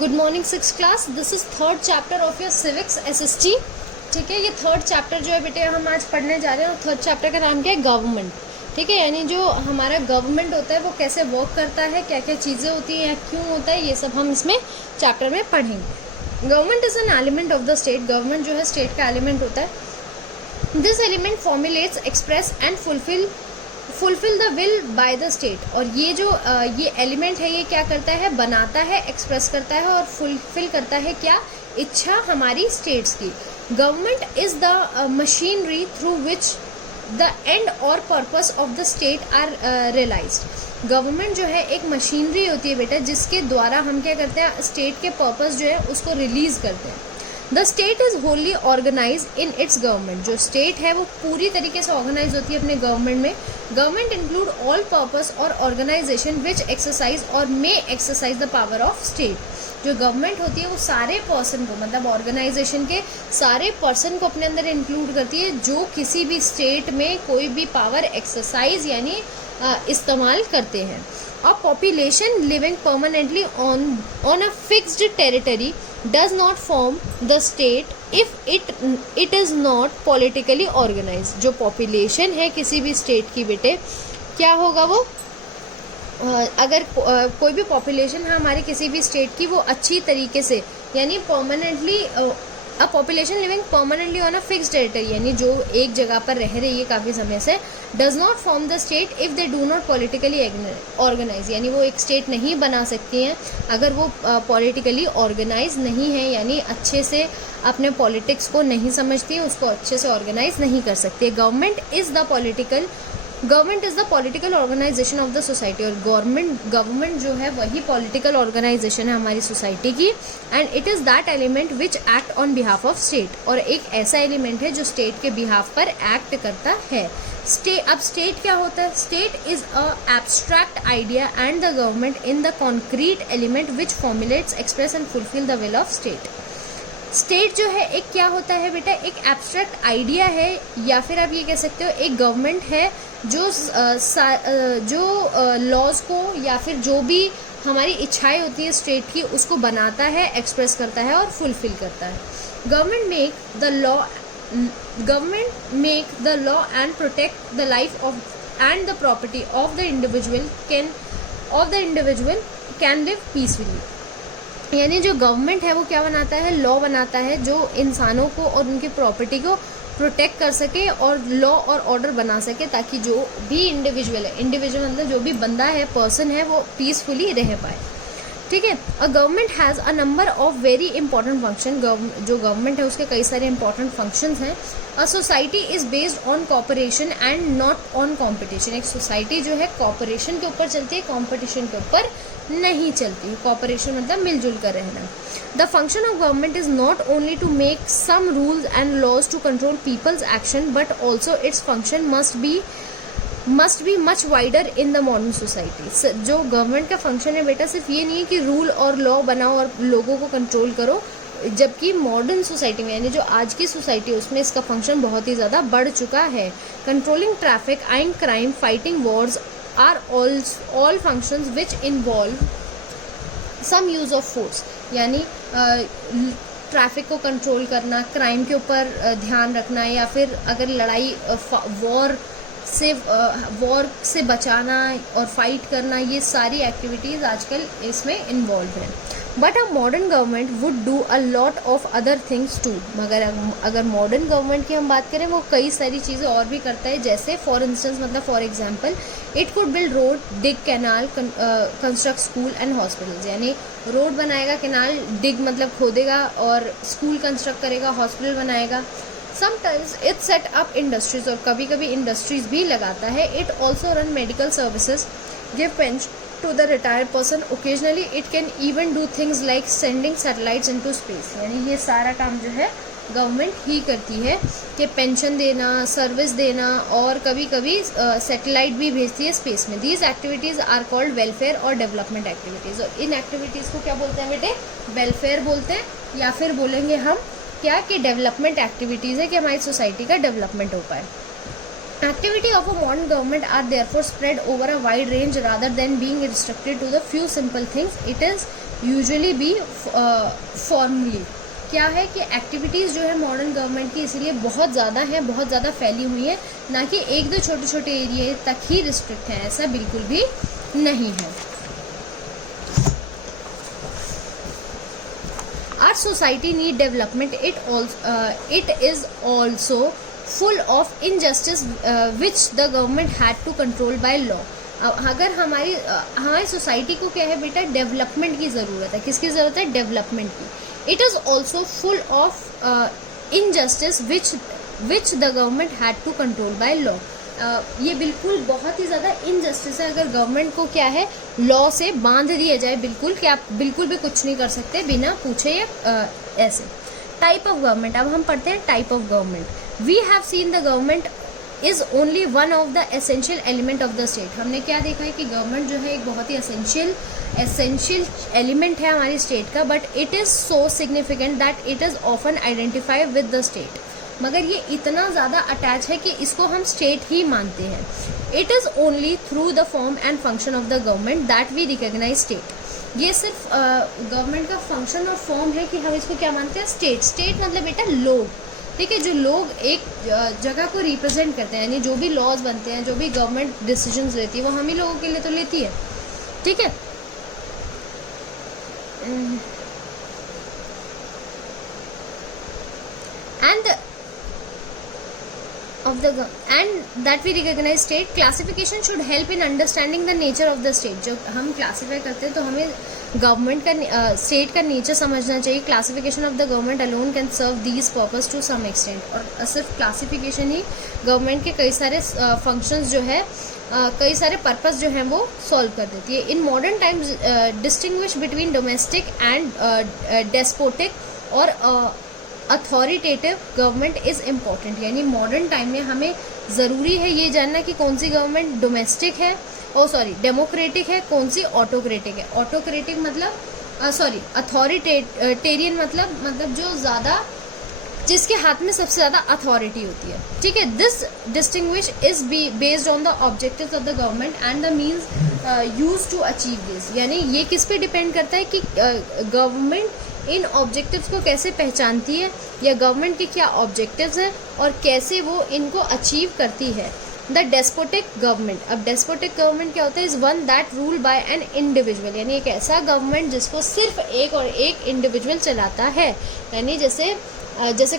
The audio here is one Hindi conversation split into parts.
Good morning six class. This is third chapter of your civics SST. ठीक है, ये थर्ड चैप्टर जो है बेटे हम आज पढ़ने जा रहे हैं। थर्ड चैप्टर का नाम क्या है? गवर्नमेंट। ठीक है, यानी जो हमारा गवर्नमेंट होता है वो कैसे वर्क करता है, क्या क्या चीज़ें होती हैं या क्यों होता है, ये सब हम इसमें चैप्टर में पढ़ेंगे। Government is an element of the state. Government जो है स्टेट का एलिमेंट होता है। This element formulates, express and fulfil the will by the state. और ये जो ये एलिमेंट है ये क्या करता है? बनाता है, एक्सप्रेस करता है और फुलफिल करता है क्या? इच्छा हमारी स्टेट्स की। Government is the machinery through which the end और purpose of the state are realized. Government जो है एक मशीनरी होती है बेटा, जिसके द्वारा हम क्या करते हैं? स्टेट के पर्पस जो है उसको रिलीज करते हैं। The state is wholly organise in its government. जो स्टेट है वो पूरी तरीके से ऑर्गेनाइज होती है अपने गवर्नमेंट में। गवर्नमेंट इंक्लूड ऑल पर्पस और ऑर्गेनाइजेशन विच एक्सरसाइज और may exercise the power of state. जो गवर्नमेंट होती है वो सारे पर्सन को, मतलब ऑर्गेनाइजेशन के सारे पर्सन को अपने अंदर इंक्लूड करती है जो किसी भी स्टेट में कोई भी पावर एक्सरसाइज यानी इस्तेमाल करते हैं। A population living permanently on a fixed territory does not form the state if it is not politically organized। जो population है किसी भी state की बेटे, क्या होगा वो? अगर कोई भी पॉपुलेशन है हमारी किसी भी स्टेट की, वो अच्छी तरीके से यानी permanently a population living permanently on a fix territory, यानी जो एक जगह पर रह रही है काफ़ी समय से, does not form the state if they do not politically organise. यानी वो एक स्टेट नहीं बना सकती हैं अगर वो पॉलिटिकली ऑर्गेनाइज नहीं है, यानी अच्छे से अपने पॉलिटिक्स को नहीं समझती है, उसको अच्छे से ऑर्गेनाइज नहीं कर सकती है। Government is the political organisation of the society. और गवर्नमेंट जो है वही पॉलिटिकल ऑर्गेनाइजेशन है हमारी सोसाइटी की। And it is that element which act on behalf of state. और एक ऐसा एलिमेंट है जो स्टेट के बिहाफ पर एक्ट करता है। अब स्टेट क्या होता है? State is a abstract idea and the government in the concrete element which formulates, express and fulfil the will of state. State जो है एक क्या होता है बेटा? एक एब्स्ट्रैक्ट आइडिया है, या फिर आप ये कह सकते हो एक गवर्नमेंट है जो लॉज को या फिर जो भी हमारी इच्छाएं होती है स्टेट की उसको बनाता है, एक्सप्रेस करता है और फुलफिल करता है। Government make the law and protect the life of and the property of the individual can live peacefully. यानी जो गवर्नमेंट है वो क्या बनाता है? लॉ बनाता है जो इंसानों को और उनकी प्रॉपर्टी को प्रोटेक्ट कर सके और लॉ और ऑर्डर बना सके, ताकि जो भी इंडिविजुअल मतलब जो भी बंदा है, पर्सन है, वो पीसफुली रह पाए। ठीक है। A government has a number of very important function. जो गवर्नमेंट है उसके कई सारे इंपॉर्टेंट फंक्शंस हैं। A society is based on cooperation and not on competition. एक सोसाइटी जो है कॉपरेशन के ऊपर चलती है, कॉम्पिटिशन के ऊपर नहीं चलती। कॉपरेशन मतलब मिलजुल कर रहना। The function of government is not only to make some rules and laws to control people's action, but also its function must be much wider in the modern society. जो गवर्नमेंट का फंक्शन है बेटा सिर्फ ये नहीं है कि रूल और लॉ बनाओ और लोगों को कंट्रोल करो, जबकि मॉडर्न सोसाइटी में यानी जो आज की सोसाइटी है उसमें इसका फंक्शन बहुत ही ज़्यादा बढ़ चुका है। Controlling traffic, eyeing crime, fighting wars are all functions which involve some use of force. यानी ट्रैफिक को कंट्रोल करना, क्राइम के ऊपर ध्यान रखना, या फिर अगर लड़ाई वॉर से बचाना और फाइट करना, ये सारी एक्टिविटीज़ आजकल इसमें इन्वॉल्व है। But a modern government would do a lot of other things too. मगर अगर मॉडर्न गवर्नमेंट की हम बात करें वो कई सारी चीज़ें और भी करता है, जैसे फॉर इंस्टेंस मतलब for example it could build road, dig canal, construct school and hospitals. यानी रोड बनाएगा, कैनाल डिग मतलब खोदेगा, और स्कूल कंस्ट्रक्ट करेगा, हॉस्पिटल बनाएगा। Sometimes it set up industries, और कभी कभी इंडस्ट्रीज भी लगाता है। It also run medical services, give pension to the retired person. Occasionally it can even do things like sending satellites into space। यानी ये सारा काम जो है गवर्नमेंट ही करती है कि पेंशन देना, सर्विस देना, और कभी कभी सैटेलाइट भी भेजती है स्पेस में। These activities are called welfare और डेवलपमेंट एक्टिविटीज़। और इन एक्टिविटीज़ को क्या बोलते हैं बेटे? वेलफेयर बोलते हैं, या फिर बोलेंगे हम क्या कि डेवलपमेंट एक्टिविटीज़ है कि हमारी सोसाइटी का डेवलपमेंट हो पाए। Activity of a modern government are therefore spread over a wide range rather than being restricted to the few simple things. It is usually be formally. क्या है कि एक्टिविटीज़ जो है मॉडर्न गवर्नमेंट की इसीलिए बहुत ज़्यादा हैं, बहुत ज़्यादा फैली हुई है, ना कि एक दो छोटे छोटे एरिया तक ही रिस्ट्रिक्ट है, ऐसा बिल्कुल भी नहीं है. Our society need development. It is also full of injustice which the government had to control by law. अगर हमारी सोसाइटी को क्या है बेटा, डेवलपमेंट की ज़रूरत है. किसकी ज़रूरत है? डेवलपमेंट की. It is also full of injustice which the government had to control by law. ये बिल्कुल बहुत ही ज़्यादा इनजस्टिस है अगर गवर्नमेंट को क्या है, लॉ से बांध दिया जाए बिल्कुल, कि आप बिल्कुल भी कुछ नहीं कर सकते बिना पूछे या ऐसे. टाइप ऑफ गवर्नमेंट, अब हम पढ़ते हैं type of government. We have seen the government is only one of the essential element of the state. हमने क्या देखा है कि गवर्नमेंट जो है एक बहुत ही एसेंशियल एलिमेंट है हमारी स्टेट का, but it is so significant that it is often identify with the state. मगर ये इतना ज़्यादा अटैच है कि इसको हम स्टेट ही मानते हैं. It is only through the form and function of the government that we recognise state. ये सिर्फ गवर्नमेंट का फंक्शन और फॉर्म है कि हम इसको क्या मानते हैं, स्टेट. स्टेट मतलब बेटा लोग, ठीक है, जो लोग एक जगह को रिप्रेजेंट करते हैं, यानी जो भी लॉज बनते हैं, जो भी गवर्नमेंट डिसीजंस लेती है, वो हम ही लोगों के लिए तो लेती है, ठीक है. and that we recognize state. Classification should help in understanding the nature of the state. जब हम क्लासीफाई करते हैं तो हमें गवर्नमेंट का स्टेट का नेचर समझना चाहिए. Classification of the government alone can serve these purpose to some extent. और सिर्फ क्लासिफिकेशन ही गवर्नमेंट के कई सारे फंक्शंस जो है, कई सारे पर्पस जो हैं वो सॉल्व कर देती है. In modern times distinguish between domestic and despotic और अथॉरिटेटिव गवर्नमेंट इज़ इम्पॉर्टेंट. यानी मॉडर्न टाइम में हमें ज़रूरी है ये जानना कि कौन सी गवर्नमेंट डोमेस्टिक है, डेमोक्रेटिक है, कौन सी ऑटोक्रेटिक है. ऑटोक्रेटिक मतलब अथॉरिटेरियन मतलब जो ज़्यादा, जिसके हाथ में सबसे ज़्यादा अथॉरिटी होती है, ठीक है. This distinguish is based on the objectives of the government and the means use to achieve this. यानी ये किस पे डिपेंड करता है कि गवर्नमेंट इन ऑब्जेक्टिव्स को कैसे पहचानती है, या गवर्नमेंट के क्या ऑब्जेक्टिव्स हैं और कैसे वो इनको अचीव करती है. द डेस्पोटिक गवर्नमेंट, अब डेस्पोटिक गवर्नमेंट क्या होता है, is one that rule by an individual. यानी एक ऐसा गवर्नमेंट जिसको सिर्फ एक इंडिविजुअल चलाता है, यानी जैसे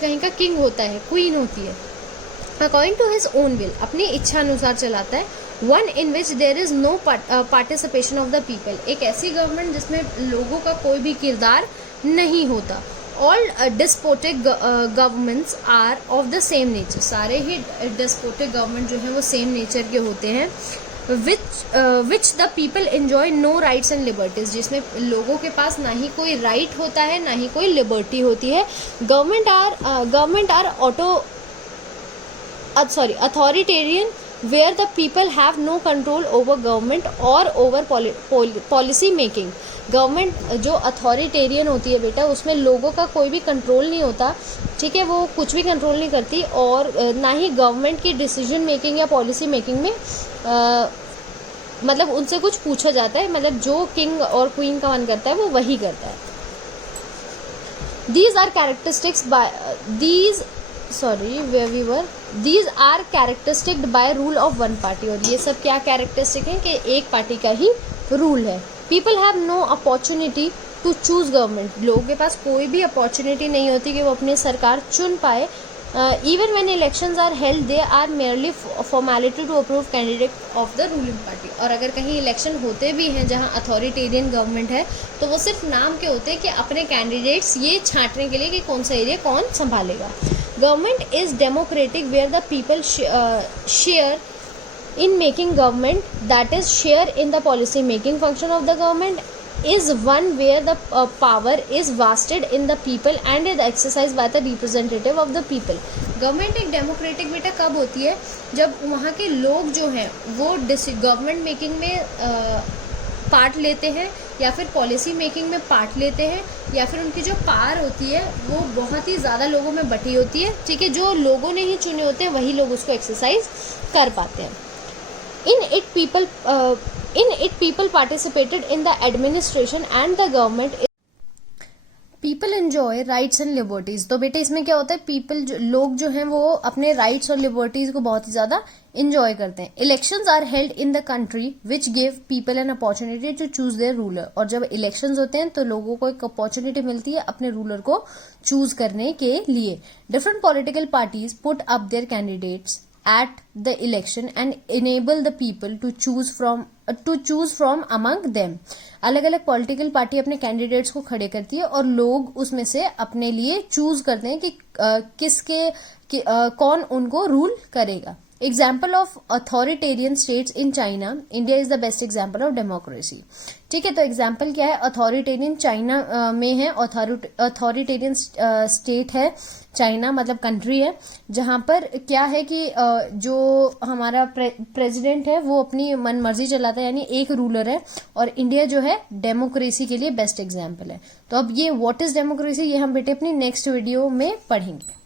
कहीं का किंग होता है, क्वीन होती है, according to his own will, अपनी इच्छा अनुसार चलाता है. One in which there is no participation of the people, एक ऐसी गवर्नमेंट जिसमें लोगों का कोई भी किरदार नहीं होता. All despotic governments are of the same nature, सारे ही डिस्पोटिक गवर्नमेंट जो है वो सेम नेचर के होते हैं. Which the people enjoy no rights and liberties, जिसमें लोगों के पास ना ही कोई राइट होता है ना ही कोई लिबर्टी होती है. Government are authoritarian where the people have no control over government or over policy making. Government जो अथॉरिटेरियन होती है बेटा, उसमें लोगों का कोई भी कंट्रोल नहीं होता, ठीक है, वो कुछ भी कंट्रोल नहीं करती, और ना ही गवर्नमेंट की डिसीजन मेकिंग या पॉलिसी मेकिंग में मतलब उनसे कुछ पूछा जाता है. मतलब जो किंग और क्वीन का मन करता है वो वही करता है. These are characteristic by rule of one party. और ये सब क्या कैरेक्टरिस्टिक है कि एक पार्टी का ही रूल है. People have no opportunity to choose government. लोगों के पास कोई भी अपॉर्चुनिटी नहीं होती कि वो अपनी सरकार चुन पाए. Even when elections are held, they are merely formality to approve candidate of the ruling party. और अगर कहीं इलेक्शन होते भी हैं जहां अथॉरिटेरियन गवर्नमेंट है, तो वो सिर्फ नाम के होते हैं कि अपने कैंडिडेट्स ये छांटने के लिए कि कौन सा एरिया कौन संभालेगा. Government is democratic where the people share in making government, that is share in the policy making function of the government, is one where the power is vested in the people and is exercised by the representative of the people. Government एक डेमोक्रेटिक बेटा कब होती है, जब वहाँ के लोग जो हैं वो गवर्नमेंट मेकिंग में पार्ट लेते हैं या फिर पॉलिसी मेकिंग में पार्ट लेते हैं, या फिर उनकी जो पावर होती है वो बहुत ही ज़्यादा लोगों में बटी होती है, ठीक है, जो लोगों ने ही चुने होते हैं वही लोग उसको एक्सरसाइज कर पाते हैं। In it people participated in the administration and the government. People enjoy rights and liberties. तो बेटे इसमें क्या होता है, लोग जो हैं वो अपने राइट्स और लिबर्टीज को बहुत ही ज्यादा इंजॉय करते हैं। Elections are held in the country which give people an opportunity to choose their ruler. और जब इलेक्शंस होते हैं तो लोगों को एक अपॉर्चुनिटी मिलती है अपने रूलर को चूज करने के लिए। Different political parties put up their candidates at the election and enable the people to choose from among them। अलग अलग पॉलिटिकल पार्टी अपने कैंडिडेट्स को खड़े करती है और लोग उसमें से अपने लिए चूज करते हैं कि कौन उनको रूल करेगा। Example of authoritarian states in China, India is the best example of democracy. ठीक है, तो एग्जाम्पल क्या है, अथॉरिटेरियन चाइना में है, अथॉरिटेरियन स्टेट है चाइना, मतलब कंट्री है, जहां पर क्या है कि जो हमारा प्रेसिडेंट है वो अपनी मन मर्जी चलाता है, यानी एक रूलर है, और इंडिया जो है डेमोक्रेसी के लिए बेस्ट एग्जाम्पल है। तो अब ये व्हाट इज डेमोक्रेसी, ये हम बेटे अपनी नेक्स्ट वीडियो में पढ़ेंगे।